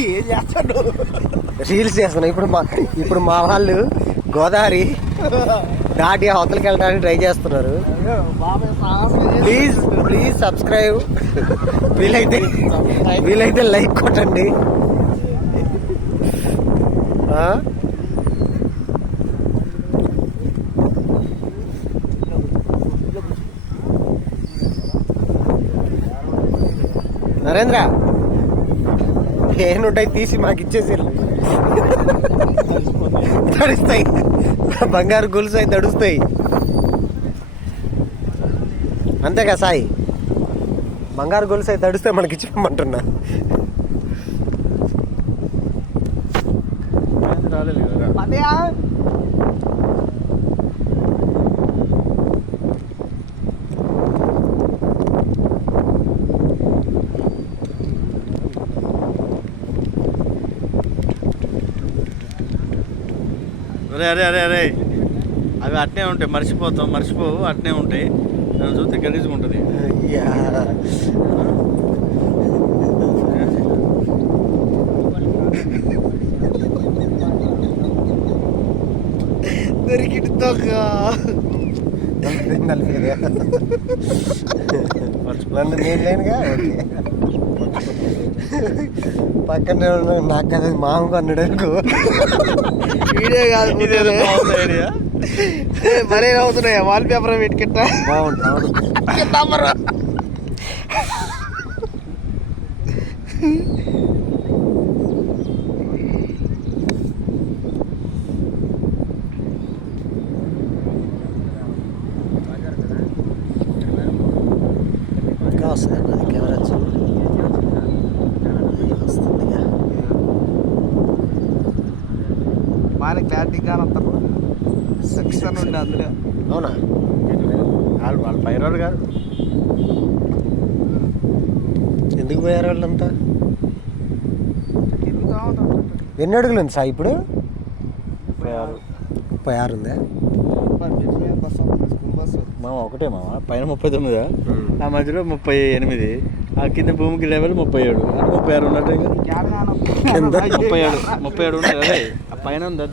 ఏం చేస్తాడు? రీల్స్ చేస్తున్నా. ఇప్పుడు మా వాళ్ళు గోదావరి దాటి అవతలకి వెళ్ళడానికి ట్రై చేస్తున్నారు. Please subscribe. వీలైతే లైక్ కొట్టండి. నరేంద్ర ఏనుంటాయి తీసి మాకు ఇచ్చేసి తడుస్తాయి. బంగారు గొలుసు అయి తడుస్తాయి. అంతేగా సాయి? బంగారు గొలుసు అయి తడిస్తే మనకి ఇచ్చిపోమంటున్నా. అరే అరే అరే అవి అట్నే ఉంటాయి. మర్చిపోవు అట్నే ఉంటాయి. నన్ను చూస్తే గలీజ్గా ఉంటుంది. నన్ను నేను లేనుగా. పక్కనే నాకు కదా మామూలు అన్నాడు అనుకో. వీడియో కాదు ఐడియా. మరే అవుతున్నాయా? వాల్ పేపర్ పెట్టుకుంటా బాగుంటుంది. ఇంకా వస్తుంది అది కెమెరా వస్తుంది. బాగా క్లారిటీ కానంటారు. సెక్షన్ ఉండే అందులో. అవునా? వాళ్ళ పైరోళ్ళు కాదు. ఎందుకు పోయారు వాళ్ళంతా? ఎన్ని అడుగులు ఉంది సార్ ఇప్పుడు? 36 ఉందా? మామ ఒకటే మామ. పైన 39, ఆ మధ్యలో 38, ఆ కింద భూమికి లెవెల్ 37, 36 ఉన్నట్టు. 37 ఉంటుంది. అదే ఆ పైన ఉందా?